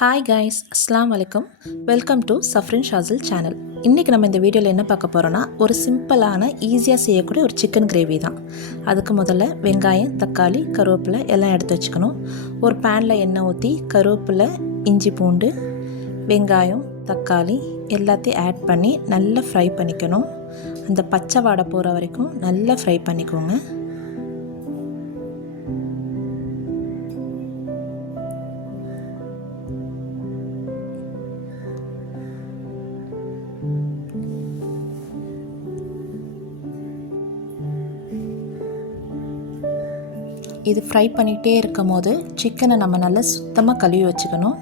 Hi guys, அஸ்ஸலாமு அலைக்கும். Welcome to Safrin Shazil channel. இன்றைக்கி நம்ம இந்த வீடியோவில் என்ன பார்க்க போகிறோன்னா, ஒரு சிம்பிளான ஈஸியாக செய்யக்கூடிய ஒரு சிக்கன் கிரேவி தான். அதுக்கு முதல்ல வெங்காயம், தக்காளி, கருவேப்பிலை எல்லாம் எடுத்து வச்சுக்கணும். ஒரு பேனில் எண்ணெய் ஊற்றி கருவேப்பிலை, இஞ்சி பூண்டு, வெங்காயம், தக்காளி எல்லாத்தையும் ஆட் பண்ணி நல்லா ஃப்ரை பண்ணிக்கணும். அந்த பச்சை வாடை போகிற வரைக்கும் நல்லா ஃப்ரை பண்ணிக்கோங்க. இது ஃப்ரை பண்ணிகிட்டே இருக்கும் போது சிக்கனை நம்ம நல்லா சுத்தமாக கழுவி வச்சுக்கணும்.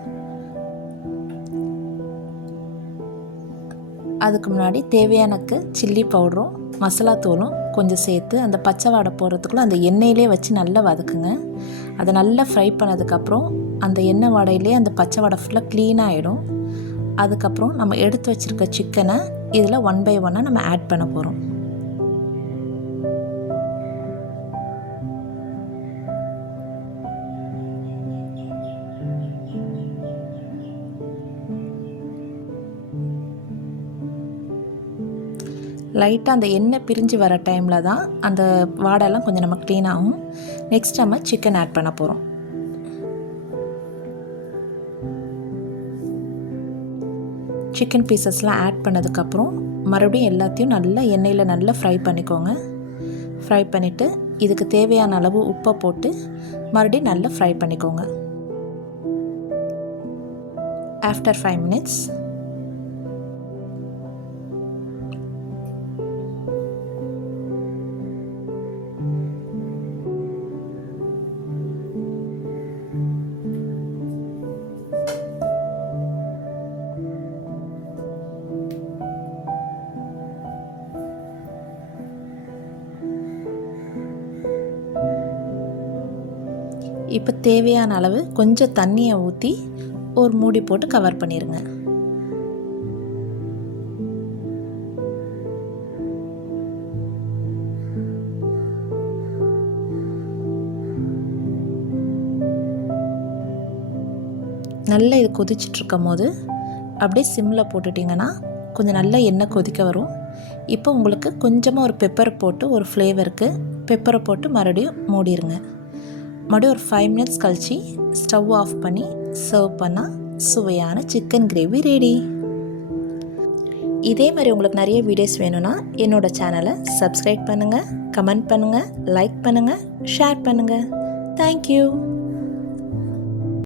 அதுக்கு முன்னாடி தேவையானக்கு சில்லி பவுடரும் மசாலா தூளும் கொஞ்சம் சேர்த்து அந்த பச்சை வாடை போடுறதுக்குள்ளே அந்த எண்ணெயிலே வச்சு நல்லா வதக்குங்க. அதை நல்லா ஃப்ரை பண்ணதுக்கப்புறம் அந்த எண்ணெய் வாடையிலே அந்த பச்சை வாடை ஃபுல்லாக க்ளீனாக ஆகிடும். அதுக்கப்புறம் நம்ம எடுத்து வச்சுருக்க சிக்கனை இதில் 1 by 1 நம்ம ஆட் பண்ண போகிறோம். லைட்டாக அந்த எண்ணெய் பிரிஞ்சு வர டைமில் தான் அந்த வாடெல்லாம் கொஞ்சம் நம்ம க்ளீன் ஆகும். நெக்ஸ்ட் நம்ம சிக்கன் ஆட் பண்ண போகிறோம். சிக்கன் பீசஸ்லாம் ஆட் பண்ணதுக்கப்புறம் மறுபடியும் எல்லாத்தையும் நல்லா எண்ணெயில் நல்லா ஃப்ரை பண்ணிக்கோங்க. ஃப்ரை பண்ணிவிட்டு இதுக்கு தேவையான அளவு உப்பை போட்டு மறுபடியும் நல்லா ஃப்ரை பண்ணிக்கோங்க. ஆஃப்டர் 5 minutes இப்போ தேவையான அளவு கொஞ்சம் தண்ணியை ஊற்றி ஒரு மூடி போட்டு கவர் பண்ணிடுங்க. நல்லா இது கொதிச்சிட்ருக்கும் போது அப்படியே சிம்மில் போட்டுட்டிங்கன்னா கொஞ்சம் நல்லா எண்ணெய் கொதிக்க வரும். இப்போ உங்களுக்கு கொஞ்சமாக ஒரு பெப்பரை போட்டு ஒரு ஃப்ளேவருக்கு பெப்பரை போட்டு மறுபடியும் மூடிடுங்க. மறுபடியும் ஒரு 5 minutes கழித்து ஸ்டவ் ஆஃப் பண்ணி சர்வ் பண்ணால் சுவையான சிக்கன் கிரேவி ரெடி. இதே மாதிரி உங்களுக்கு நிறைய வீடியோஸ் வேணும்னா என்னோடய சேனலை சப்ஸ்கிரைப் பண்ணுங்கள், கமெண்ட் பண்ணுங்கள், லைக் பண்ணுங்கள், ஷேர் பண்ணுங்கள். தேங்க்யூ.